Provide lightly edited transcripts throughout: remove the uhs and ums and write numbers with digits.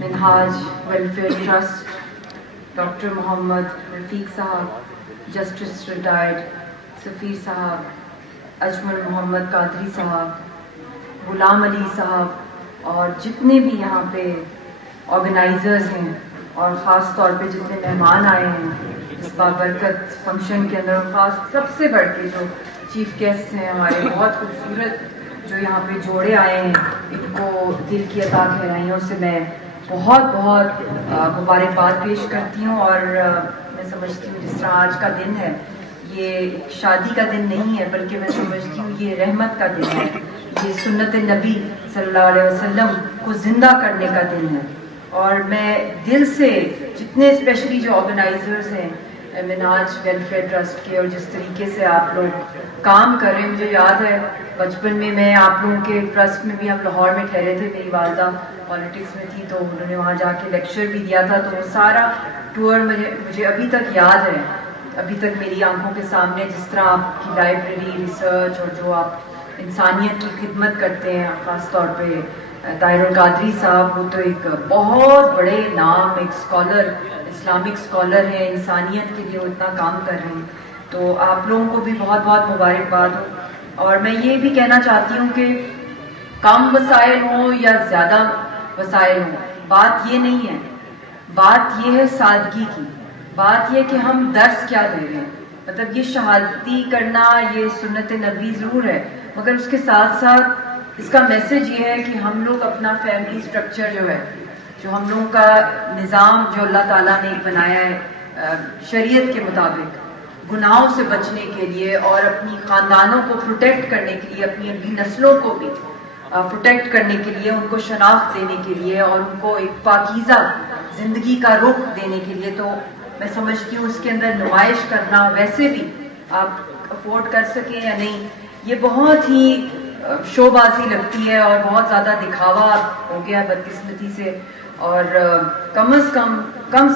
منہاج welfare trust, doctor محمد رفیق صاحب، justice retired سفیر صاحب، اجمل محمد قادری صاحب، غلام علی صاحب، اور جتنے بھی یہاں پہ آرگنائزرز ہیں، اور خاص طور پہ جتنے مہمان آئے ہیں اس بابرکت فنکشن کے اندر، خاص سب سے بڑھ کے جو چیف گیسٹ ہیں ہمارے بہت خوبصورت جو یہاں پہ جوڑے آئے ہیں، ان کو دل کی عطا گہرائیوں سے میں بہت بہت مبارکباد پیش کرتی ہوں. اور میں سمجھتی ہوں جس طرح آج کا دن ہے یہ شادی کا دن نہیں ہے، بلکہ میں سمجھتی ہوں یہ رحمت کا دن ہے، یہ سنت نبی صلی اللہ علیہ وسلم کو زندہ کرنے کا دن ہے. اور میں دل سے جتنے اسپیشلی جو آرگنائزرز ہیں منہاج ویلفیئر ٹرسٹ کے، اور جس طریقے سے آپ لوگ کام کر رہے ہیں، مجھے یاد ہے بچپن میں میں آپ لوگوں کے ٹرسٹ میں بھی ہم لاہور میں ٹھہرے تھے، میری والدہ پالیٹکس میں تھی تو انہوں نے وہاں جا کے لیکچر بھی دیا تھا، تو وہ سارا ٹور مجھے ابھی تک یاد ہے، ابھی تک میری آنکھوں کے سامنے جس طرح آپ کی لائبریری ریسرچ اور جو آپ انسانیت کی خدمت کرتے ہیں. خاص طور پہ طاہر القادری صاحب، وہ تو ایک بہت بڑے نام، ایک اسکالر، اسلامک اسکالر ہیں، انسانیت کے لیے وہ اتنا کام کر رہے ہیں. تو آپ لوگوں کو بھی بہت بہت مبارکباد ہو. اور میں یہ بھی کہنا چاہتی ہوں کہ کم وسائل ہوں یا زیادہ وسائل ہوں، بات یہ نہیں ہے، بات یہ ہے سادگی کی، بات یہ کہ ہم درس کیا دے رہے ہیں. مطلب یہ شہادتی کرنا، یہ سنت نبی ضرور ہے، مگر اس کے ساتھ ساتھ اس کا میسج یہ ہے کہ ہم لوگ اپنا فیملی اسٹرکچر جو ہے، جو ہم لوگوں کا نظام جو اللہ تعالیٰ نے بنایا ہے شریعت کے مطابق، گناہوں سے بچنے کے لیے اور اپنی خاندانوں کو پروٹیکٹ کرنے کے لیے، اپنی اگلی نسلوں کو بھی پروٹیکٹ کرنے کے لیے، ان کو شناخت دینے کے لیے اور ان کو ایک پاکیزہ زندگی کا رخ دینے کے لیے، تو میں سمجھتی ہوں اس کے اندر نمائش کرنا، ویسے بھی آپ افورڈ کر سکیں یا نہیں، یہ بہت ہی شو بازی لگتی ہے اور بہت زیادہ دکھاوا ہو گیا بدقسمتی سے. اور کم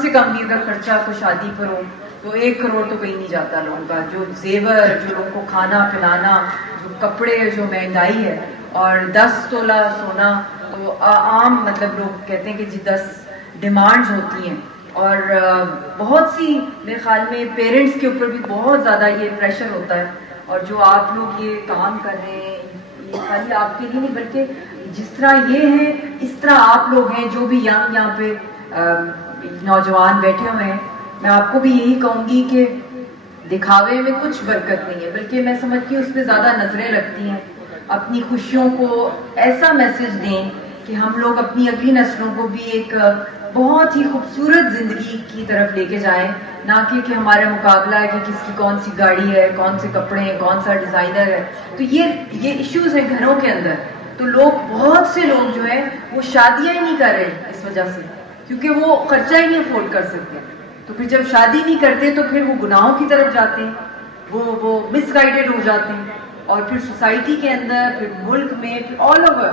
سے کم بھی اگر خرچہ کو شادی پر ہو تو 1 کروڑ تو کہیں نہیں جاتا لوگوں کا، جو زیور، جو لوگوں کو کھانا پلانا، جو کپڑے، جو مہنگائی ہے. اور 10 تولہ سونا تو عام مطلب لوگ کہتے ہیں کہ جی 10 ڈیمانڈز ہوتی ہیں. اور بہت سی میرے خیال میں پیرنٹس کے اوپر بھی بہت زیادہ یہ پریشر ہوتا ہے. اور جو آپ لوگ یہ کام کر رہے ہیں یہ خالی آپ کے لیے نہیں، بلکہ جس طرح یہ ہے اس طرح آپ لوگ ہیں جو بھی یہاں پہ نوجوان بیٹھے ہوئے ہیں. میں آپ کو بھی یہی کہوں گی کہ دکھاوے میں کچھ برکت نہیں ہے، بلکہ میں سمجھتی ہوں اس پہ زیادہ نظریں لگتی ہیں. اپنی خوشیوں کو ایسا میسج دیں کہ ہم لوگ اپنی اگلی نسلوں کو بھی ایک بہت ہی خوبصورت زندگی کی طرف لے کے جائیں، نہ کہ ہمارا مقابلہ ہے کہ کس کی کون سی گاڑی ہے، کون سے کپڑے ہیں، کون سا ڈیزائنر ہے. تو یہ ایشوز ہیں گھروں کے اندر. تو بہت سے لوگ جو ہیں وہ شادیاں ہی نہیں کر رہے اس وجہ سے، کیونکہ وہ خرچہ ہی نہیں افورڈ کر سکتے. تو پھر جب شادی نہیں کرتے تو پھر وہ گناہوں کی طرف جاتے ہیں، وہ مس گائیڈڈ ہو جاتے ہیں، اور پھر سوسائٹی کے اندر، پھر ملک میں، پھر آل اوور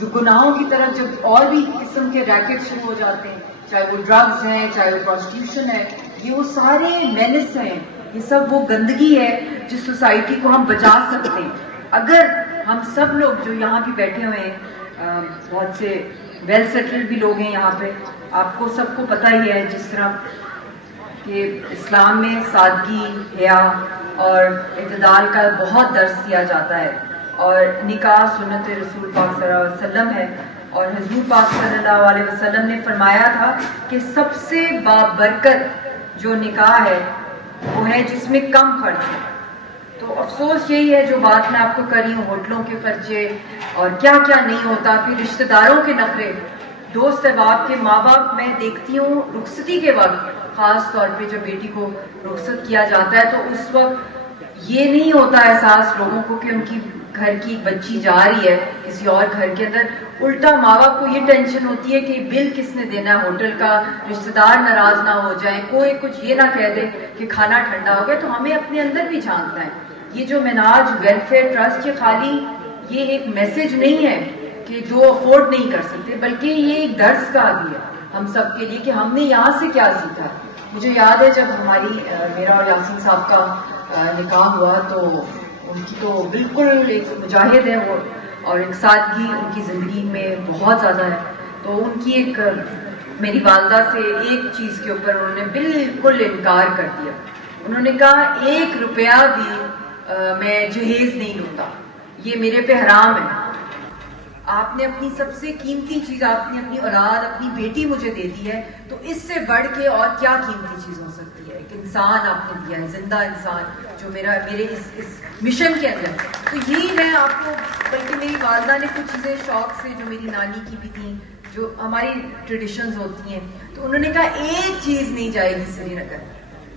جو گناہوں کی طرف جب اور بھی قسم کے ریکٹ شروع ہو جاتے ہیں، چاہے وہ ڈرگز ہیں، چاہے وہ پروسٹیوشن ہے، یہ وہ سارے مینس ہیں، یہ سب وہ گندگی ہے جس سوسائٹی کو ہم بچا سکتے ہیں اگر ہم سب لوگ جو یہاں بھی بیٹھے ہوئے ہیں، بہت سے ویل سیٹلڈ بھی لوگ ہیں یہاں پہ. آپ کو سب کو پتہ ہی ہے جس طرح کہ اسلام میں سادگی، حیا اور اعتدال کا بہت درس دیا جاتا ہے. اور نکاح سنت رسول پاک صلی اللہ علیہ وسلم ہے، اور حضور پاک صلی اللہ علیہ وسلم نے فرمایا تھا کہ سب سے بابرکت جو نکاح ہے وہ ہے جس میں کم خرچ ہے. تو افسوس یہی ہے جو بات میں آپ کو کر رہی ہوں، ہوٹلوں کے خرچے اور کیا کیا نہیں ہوتا، پھر رشتہ داروں کے نخرے، دوست احباب کے، ماں باپ. میں دیکھتی ہوں رخصتی کے وقت خاص طور پہ جب بیٹی کو رخصت کیا جاتا ہے تو اس وقت یہ نہیں ہوتا احساس لوگوں کو کہ ان کی گھر کی بچی جا رہی ہے کسی اور گھر کے اندر. الٹا ماں باپ کو یہ ٹینشن ہوتی ہے کہ بل کس نے دینا ہے ہوٹل کا، رشتہ دار ناراض نہ ہو جائیں، کوئی کچھ یہ نہ کہہ دے کہ کھانا ٹھنڈا ہو گیا. تو ہمیں اپنے اندر بھی جھانکنا ہے. یہ جو منہاج ویلفیئر ٹرسٹ یہ خالی یہ ایک میسج نہیں ہے کہ جو افورڈ نہیں کر سکتے، بلکہ یہ ایک درس کا بھی ہے ہم سب کے لیے کہ ہم نے یہاں سے کیا سیکھا. مجھے یاد ہے جب میرا اور یاسین صاحب کا نکاح ہوا تو ان کی تو بالکل ایک مجاہد ہے وہ، اور ایک سادگی ان کی زندگی میں بہت زیادہ ہے. تو ان کی ایک میری والدہ سے ایک چیز کے اوپر انہوں نے بالکل انکار کر دیا. انہوں نے کہا 1 روپیہ بھی میں جہیز نہیں لوں گا, یہ میرے پہ حرام ہے. آپ نے اپنی سب سے قیمتی چیز, آپ نے اپنی اولاد, اپنی بیٹی مجھے دے دی ہے, تو اس سے بڑھ کے اور کیا قیمتی چیز ہو سکتی ہے. ایک انسان آپ نے دیا ہے, زندہ انسان, جو میرے اس مشن کے اندر. تو یہی میں آپ کو, بلکہ میری والدہ نے کچھ چیزیں شوق سے جو میری نانی کی بھی تھیں, جو ہماری ٹریڈیشنز ہوتی ہیں, تو انہوں نے کہا ایک چیز نہیں جائے گی سری نگر.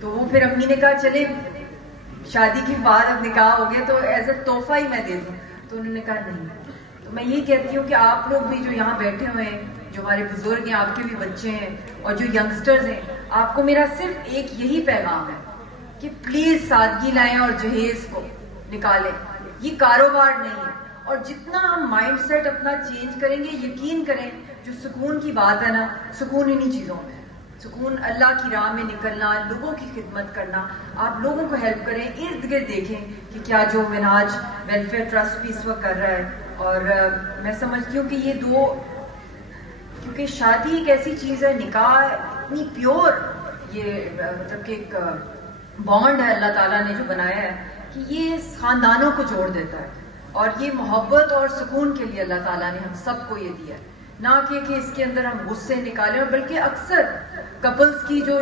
تو وہ پھر امی نے کہا چلے شادی کے بعد اب نکاح ہو گیا تو ایز اے تحفہ ہی میں دے دوں. تو انہوں نے کہا نہیں. تو میں یہ کہتی ہوں کہ آپ لوگ بھی جو یہاں بیٹھے ہوئے ہیں, جو ہمارے بزرگ ہیں, آپ کے بھی بچے ہیں, اور جو ینگسٹرز ہیں, آپ کو میرا صرف ایک یہی پیغام ہے کہ پلیز سادگی لائیں اور جہیز کو نکالیں. یہ کاروبار نہیں ہے, اور جتنا ہم مائنڈ سیٹ اپنا چینج کریں گے, یقین کریں جو سکون کی بات ہے نا, سکون انہی چیزوں میں ہے. سکون اللہ کی راہ میں نکلنا, لوگوں کی خدمت کرنا, آپ لوگوں کو ہیلپ کریں. ارد گرد دیکھیں کہ کیا جو منہاج ویلفیئر ٹرسٹ بھی اس وقت کر رہا ہے. اور میں سمجھتی ہوں کہ یہ دو, کیونکہ شادی ایک ایسی چیز ہے, نکاح اتنی پیور, یہ مطلب کہ ایک بانڈ ہے اللہ تعالیٰ نے جو بنایا ہے کہ یہ خاندانوں کو جوڑ دیتا ہے. اور یہ محبت اور سکون کے لیے اللہ تعالیٰ نے ہم سب کو یہ دیا ہے, نہ کہ اس کے اندر ہم غصے نکالیں. اور بلکہ اکثر کپلز کی جو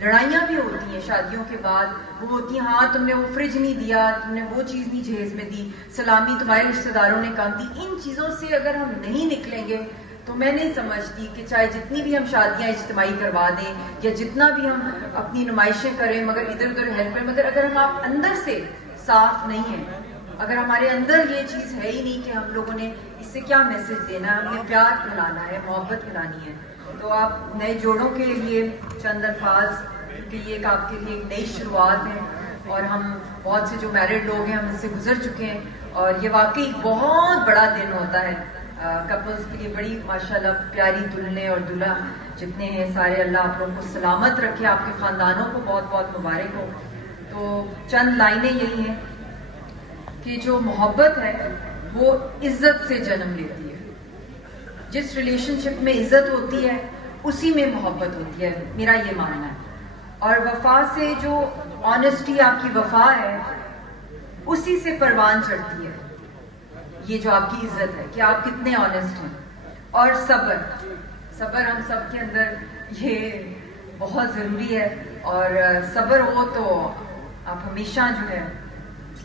لڑائیاں بھی ہوتی ہیں شادیوں کے بعد, وہ ہوتی ہیں ہاں تم نے وہ فریج نہیں دیا, تم نے وہ چیز نہیں جہیز میں دی, سلامی تمہارے رشتہ داروں نے کم دی. ان چیزوں سے اگر ہم نہیں نکلیں گے تو میں نہیں سمجھتی کہ چاہے جتنی بھی ہم شادیاں اجتماعی کروا دیں یا جتنا بھی ہم اپنی نمائشیں کریں, مگر ادھر ادھر ہیلپ کریں, مگر اگر ہم آپ اندر سے صاف نہیں ہیں, اگر ہمارے اندر یہ چیز ہے ہی نہیں کہ ہم لوگوں نے اس سے کیا میسج دینا ہے, ہمیں پیار پھیلانا ہے, محبت پھیلانی ہے. تو آپ نئے جوڑوں کے لیے چند الفاظ, کیونکہ یہ ایک آپ کے لیے ایک نئی شروعات ہے, اور ہم بہت سے جو میرڈ لوگ ہیں ہم اس سے گزر چکے ہیں, اور یہ واقعی بہت بڑا دن ہوتا ہے کپلز کے لیے. بڑی ماشاءاللہ پیاری دلہنیں اور دلہا جتنے ہیں سارے, اللہ آپ لوگوں کو سلامت رکھے, آپ کے خاندانوں کو بہت بہت مبارک ہو. تو چند لائنیں یہی ہیں کہ جو محبت ہے وہ عزت سے جنم لیتی ہے. جس ریلیشن شپ میں عزت ہوتی ہے اسی میں محبت ہوتی ہے, میرا یہ ماننا ہے. اور وفا سے, جو آنیسٹی آپ کی وفا ہے, اسی سے پروان چڑھتی ہے یہ جو آپ کی عزت ہے کہ آپ کتنے آنیسٹ ہیں. اور صبر ہم سب کے اندر یہ بہت ضروری ہے, اور صبر ہو تو آپ ہمیشہ جو ہے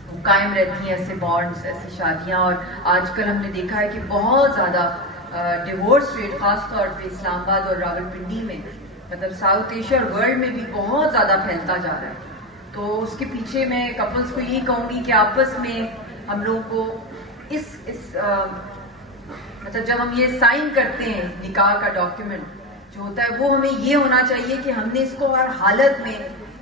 وہ قائم رہتی ہیں ایسے بانڈز, ایسی شادیاں. اور آج کل ہم نے دیکھا ہے کہ بہت زیادہ ڈیورس ریٹ خاص طور پہ اسلام آباد اور راول پنڈی میں, مطلب ساؤتھ ایشیا اور ورلڈ میں بھی بہت زیادہ پھیلتا جا رہا ہے. تو اس کے پیچھے میں کپلز کو یہی کہوں گی کہ آپس میں ہم لوگوں کو اس مطلب جب ہم یہ سائن کرتے ہیں نکاح کا ڈاکیومنٹ جو ہوتا ہے, وہ ہمیں یہ ہونا چاہیے کہ ہم نے اس کو ہر حالت میں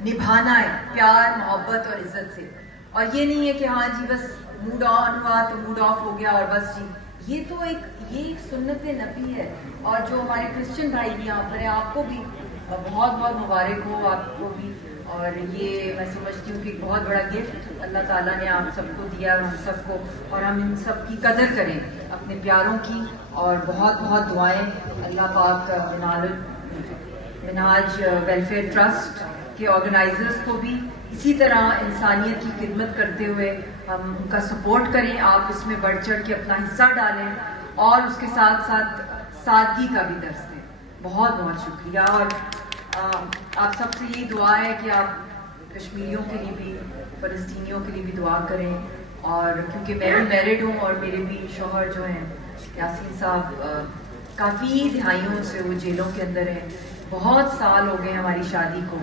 نبھانا ہے, پیار, محبت اور عزت سے. اور یہ نہیں ہے کہ ہاں جی بس موڈ آن ہوا تو موڈ آف ہو گیا اور بس جی. یہ تو ایک سنت نبی ہے. اور جو ہمارے کرسچن بھائی بھی یہاں پر ہیں, آپ کو بھی بہت بہت مبارک ہو, آپ کو بھی. اور یہ میں سمجھتی ہوں کہ ایک بہت بڑا گفٹ اللہ تعالیٰ نے آپ سب کو دیا, اور ہم سب کو, اور ہم ان سب کی قدر کریں, اپنے پیاروں کی. اور بہت بہت دعائیں اللہ پاک منہاج ویلفیئر ٹرسٹ کے آرگنائزرز کو بھی اسی طرح انسانیت کی خدمت کرتے ہوئے ہم ان کا سپورٹ کریں. آپ اس میں بڑھ چڑھ کے اپنا حصہ ڈالیں, اور اس کے ساتھ ساتھ سادگی کا بھی درس دیں. بہت بہت شکریہ. اور آپ سب سے یہی دعا ہے کہ آپ کشمیریوں کے لیے بھی, فلسطینیوں کے لیے بھی دعا کریں. اور کیونکہ میں بھی میرڈ ہوں, اور میرے بھی شوہر جو ہیں یاسین صاحب کافی دہائیوں سے وہ جیلوں کے اندر ہیں. بہت سال ہو گئے ہماری شادی کو,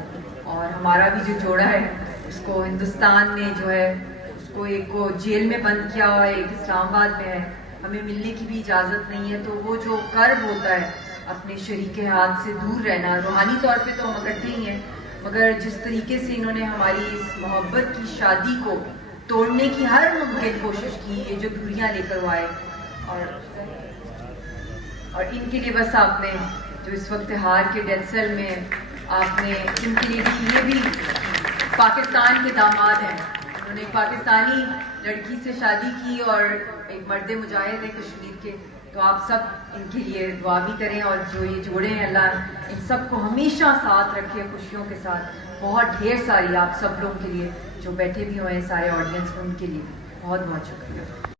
اور ہمارا بھی جو جوڑا ہے اس کو ہندوستان نے جو ہے اس کو ایک کو جیل میں بند کیا ہوا ہے, ایک اسلام آباد میں ہے. ہمیں ملنے کی بھی اجازت نہیں ہے. تو وہ جو کرب ہوتا ہے اپنے شریک ہاتھ سے دور رہنا, روحانی طور پہ تو ہم اکٹھے ہی ہیں, مگر جس طریقے سے انہوں نے ہماری اس محبت کی شادی کو توڑنے کی ہر ممکن کوشش کی, یہ جو دوریاں لے کر وہ آئے, اور ان کے لیے بس آپ نے جو اس وقت ہار کے ڈیتھ سیل میں, آپ نے ان کے لیے بھی, یہ بھی پاکستان کے داماد ہیں. انہوں نے ایک پاکستانی لڑکی سے شادی کی, اور ایک مرد مجاہد ہے کشمیر کے, تو آپ سب ان کے لیے دعا بھی کریں، اور جو یہ جوڑے ہیں اللہ ان سب کو ہمیشہ ساتھ رکھے خوشیوں کے ساتھ. بہت ڈھیر ساری آپ سب لوگوں کے لیے جو بیٹھے بھی ہوئے ہیں سارے آڈینس، ان کے لیے بہت بہت شکریہ.